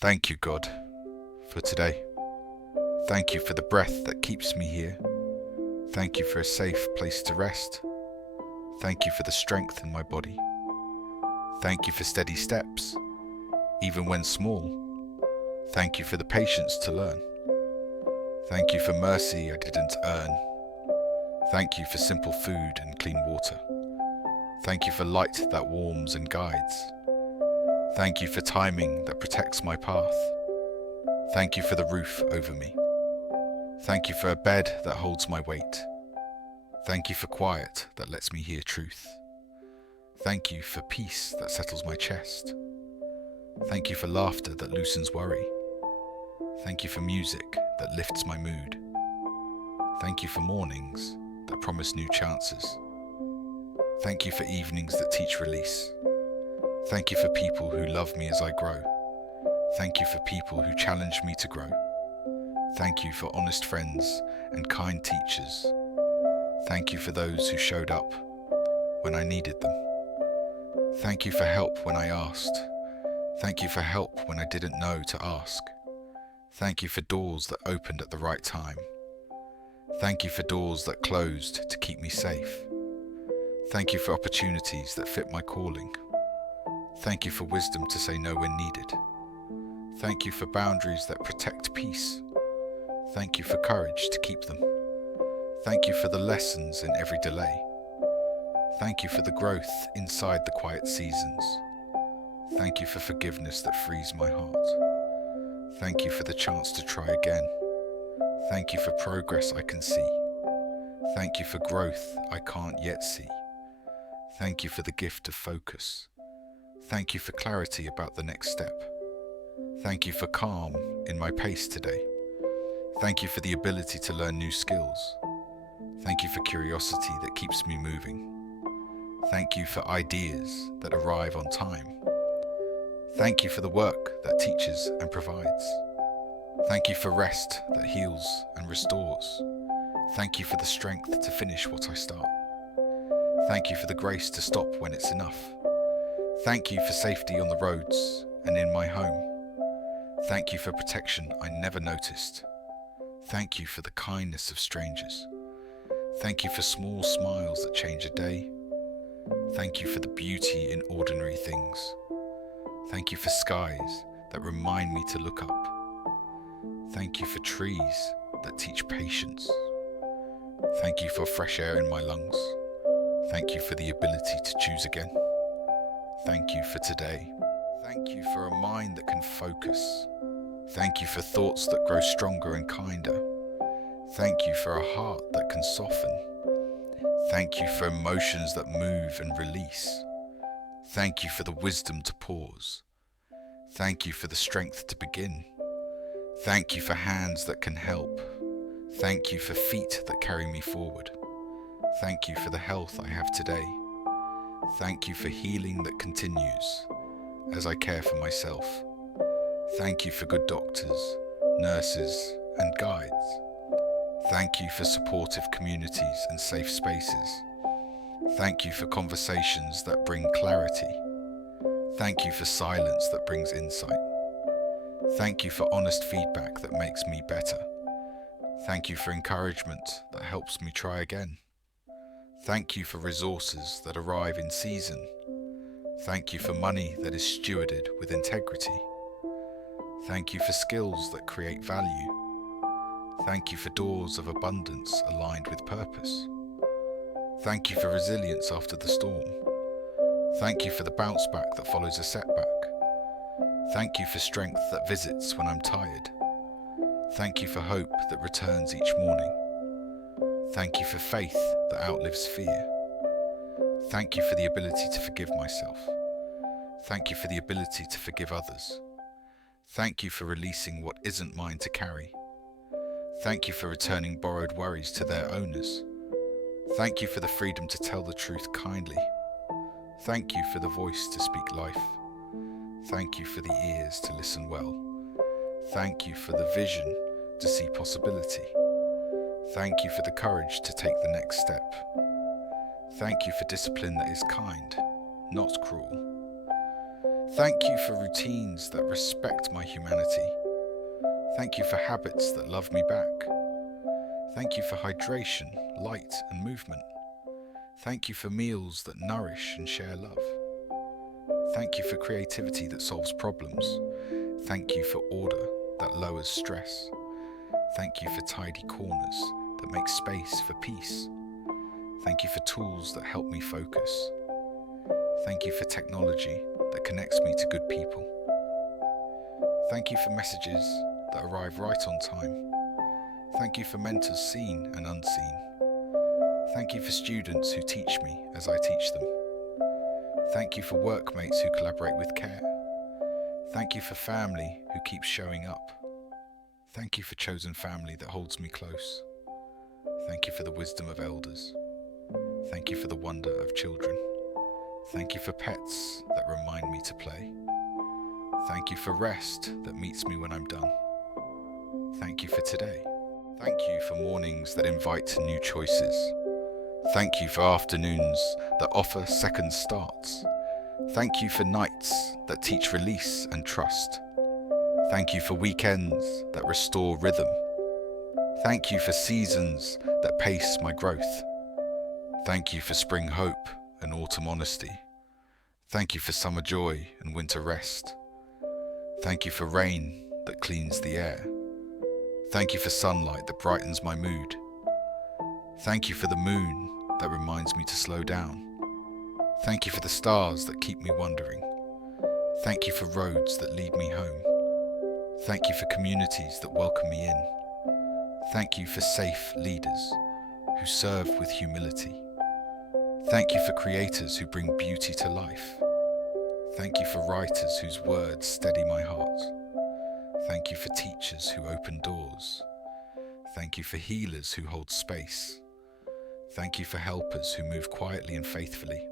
Thank you, God, for today. Thank you for the breath that keeps me here. Thank you for a safe place to rest. Thank you for the strength in my body. Thank you for steady steps, even when small. Thank you for the patience to learn. Thank you for mercy I didn't earn. Thank you for simple food and clean water. Thank you for light that warms and guides. Thank you for timing that protects my path. Thank you for the roof over me. Thank you for a bed that holds my weight. Thank you for quiet that lets me hear truth. Thank you for peace that settles my chest. Thank you for laughter that loosens worry. Thank you for music that lifts my mood. Thank you for mornings that promise new chances. Thank you for evenings that teach release. Thank you for people who love me as I grow. Thank you for people who challenge me to grow. Thank you for honest friends and kind teachers. Thank you for those who showed up when I needed them. Thank you for help when I asked. Thank you for help when I didn't know to ask. Thank you for doors that opened at the right time. Thank you for doors that closed to keep me safe. Thank you for opportunities that fit my calling. Thank you for wisdom to say no when needed. Thank you for boundaries that protect peace. Thank you for courage to keep them. Thank you for the lessons in every delay. Thank you for the growth inside the quiet seasons. Thank you for forgiveness that frees my heart. Thank you for the chance to try again. Thank you for progress I can see. Thank you for growth I can't yet see. Thank you for the gift of focus. Thank you for clarity about the next step. Thank you for calm in my pace today. Thank you for the ability to learn new skills. Thank you for curiosity that keeps me moving. Thank you for ideas that arrive on time. Thank you for the work that teaches and provides. Thank you for rest that heals and restores. Thank you for the strength to finish what I start. Thank you for the grace to stop when it's enough. Thank you for safety on the roads and in my home. Thank you for protection I never noticed. Thank you for the kindness of strangers. Thank you for small smiles that change a day. Thank you for the beauty in ordinary things. Thank you for skies that remind me to look up. Thank you for trees that teach patience. Thank you for fresh air in my lungs. Thank you for the ability to choose again. Thank you for today. Thank you for a mind that can focus. Thank you for thoughts that grow stronger and kinder. Thank you for a heart that can soften. Thank you for emotions that move and release. Thank you for the wisdom to pause. Thank you for the strength to begin. Thank you for hands that can help. Thank you for feet that carry me forward. Thank you for the health I have today. Thank you for healing that continues as I care for myself. Thank you for good doctors, nurses, and guides. Thank you for supportive communities and safe spaces. Thank you for conversations that bring clarity. Thank you for silence that brings insight. Thank you for honest feedback that makes me better. Thank you for encouragement that helps me try again. Thank you for resources that arrive in season. Thank you for money that is stewarded with integrity. Thank you for skills that create value. Thank you for doors of abundance aligned with purpose. Thank you for resilience after the storm. Thank you for the bounce back that follows a setback. Thank you for strength that visits when I'm tired. Thank you for hope that returns each morning. Thank you for faith that outlives fear. Thank you for the ability to forgive myself. Thank you for the ability to forgive others. Thank you for releasing what isn't mine to carry. Thank you for returning borrowed worries to their owners. Thank you for the freedom to tell the truth kindly. Thank you for the voice to speak life. Thank you for the ears to listen well. Thank you for the vision to see possibility. Thank you for the courage to take the next step. Thank you for discipline that is kind, not cruel. Thank you for routines that respect my humanity. Thank you for habits that love me back. Thank you for hydration, light and movement. Thank you for meals that nourish and share love. Thank you for creativity that solves problems. Thank you for order that lowers stress. Thank you for tidy corners that make space for peace. Thank you for tools that help me focus. Thank you for technology that connects me to good people. Thank you for messages that arrive right on time. Thank you for mentors seen and unseen. Thank you for students who teach me as I teach them. Thank you for workmates who collaborate with care. Thank you for family who keeps showing up. Thank you for chosen family that holds me close. Thank you for the wisdom of elders. Thank you for the wonder of children. Thank you for pets that remind me to play. Thank you for rest that meets me when I'm done. Thank you for today. Thank you for mornings that invite new choices. Thank you for afternoons that offer second starts. Thank you for nights that teach release and trust. Thank you for weekends that restore rhythm. Thank you for seasons that pace my growth. Thank you for spring hope and autumn honesty. Thank you for summer joy and winter rest. Thank you for rain that cleans the air. Thank you for sunlight that brightens my mood. Thank you for the moon that reminds me to slow down. Thank you for the stars that keep me wondering. Thank you for roads that lead me home. Thank you for communities that welcome me in. Thank you for safe leaders who serve with humility. Thank you for creators who bring beauty to life. Thank you for writers whose words steady my heart. Thank you for teachers who open doors. Thank you for healers who hold space. Thank you for helpers who move quietly and faithfully.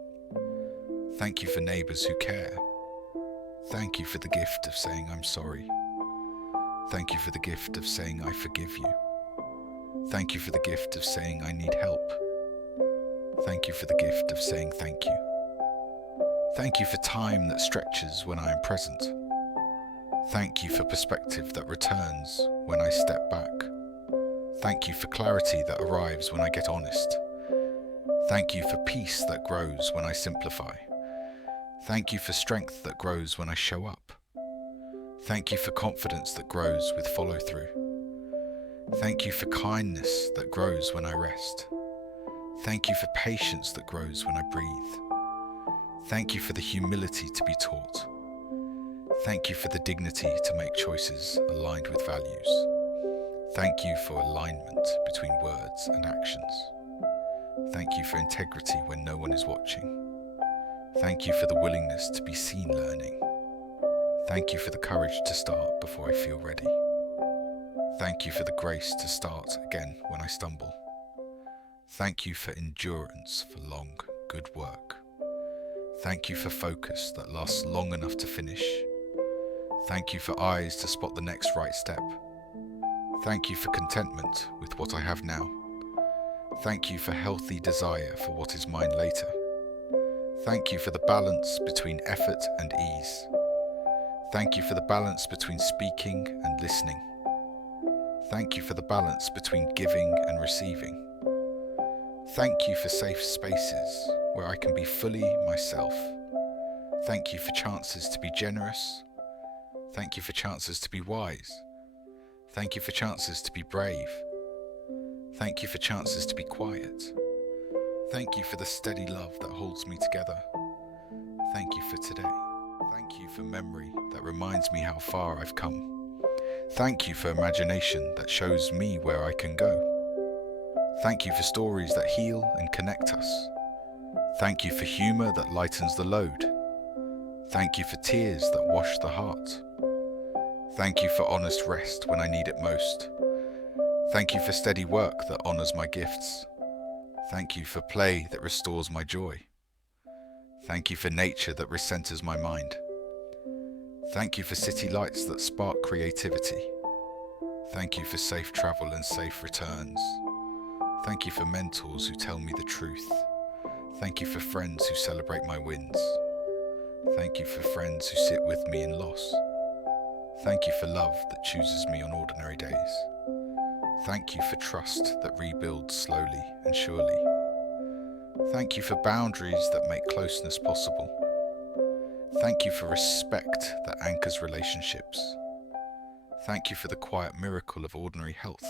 Thank you for neighbors who care. Thank you for the gift of saying I'm sorry. Thank you for the gift of saying I forgive you. Thank you for the gift of saying I need help. Thank you for the gift of saying thank you. Thank you for time that stretches when I am present. Thank you for perspective that returns when I step back. Thank you for clarity that arrives when I get honest. Thank you for peace that grows when I simplify. Thank you for strength that grows when I show up. Thank you for confidence that grows with follow through. Thank you for kindness that grows when I rest. Thank you for patience that grows when I breathe. Thank you for the humility to be taught. Thank you for the dignity to make choices aligned with values. Thank you for alignment between words and actions. Thank you for integrity when no one is watching. Thank you for the willingness to be seen learning. Thank you for the courage to start before I feel ready. Thank you for the grace to start again when I stumble. Thank you for endurance for long, good work. Thank you for focus that lasts long enough to finish. Thank you for eyes to spot the next right step. Thank you for contentment with what I have now. Thank you for healthy desire for what is mine later. Thank you for the balance between effort and ease. Thank you for the balance between speaking and listening. Thank you for the balance between giving and receiving. Thank you for safe spaces where I can be fully myself. Thank you for chances to be generous. Thank you for chances to be wise. Thank you for chances to be brave. Thank you for chances to be quiet. Thank you for the steady love that holds me together. Thank you for today. Thank you for memory that reminds me how far I've come. Thank you for imagination that shows me where I can go. Thank you for stories that heal and connect us. Thank you for humour that lightens the load. Thank you for tears that wash the heart. Thank you for honest rest when I need it most. Thank you for steady work that honours my gifts. Thank you for play that restores my joy. Thank you for nature that recenters my mind. Thank you for city lights that spark creativity. Thank you for safe travel and safe returns. Thank you for mentors who tell me the truth. Thank you for friends who celebrate my wins. Thank you for friends who sit with me in loss. Thank you for love that chooses me on ordinary days. Thank you for trust that rebuilds slowly and surely. Thank you for boundaries that make closeness possible. Thank you for respect that anchors relationships. Thank you for the quiet miracle of ordinary health.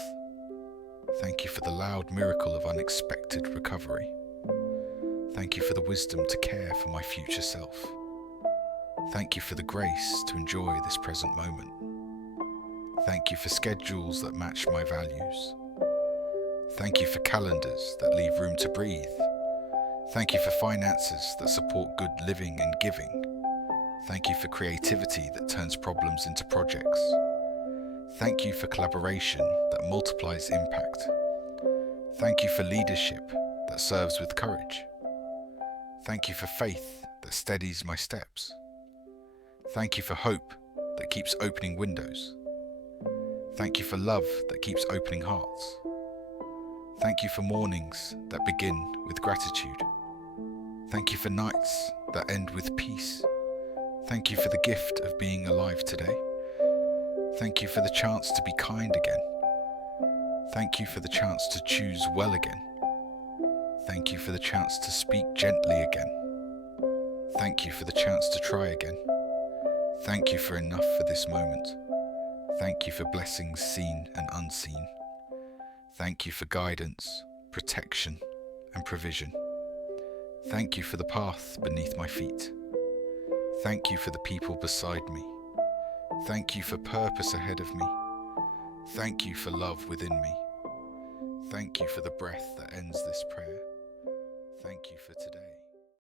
Thank you for the loud miracle of unexpected recovery. Thank you for the wisdom to care for my future self. Thank you for the grace to enjoy this present moment. Thank you for schedules that match my values. Thank you for calendars that leave room to breathe. Thank you for finances that support good living and giving. Thank you for creativity that turns problems into projects. Thank you for collaboration that multiplies impact. Thank you for leadership that serves with courage. Thank you for faith that steadies my steps. Thank you for hope that keeps opening windows. Thank you for love that keeps opening hearts. Thank you for mornings that begin with gratitude. Thank you for nights that end with peace. Thank you for the gift of being alive today. Thank you for the chance to be kind again. Thank you for the chance to choose well again. Thank you for the chance to speak gently again. Thank you for the chance to try again. Thank you for enough for this moment. Thank you for blessings seen and unseen. Thank you for guidance, protection, and provision. Thank you for the path beneath my feet. Thank you for the people beside me. Thank you for purpose ahead of me. Thank you for love within me. Thank you for the breath that ends this prayer. Thank you for today.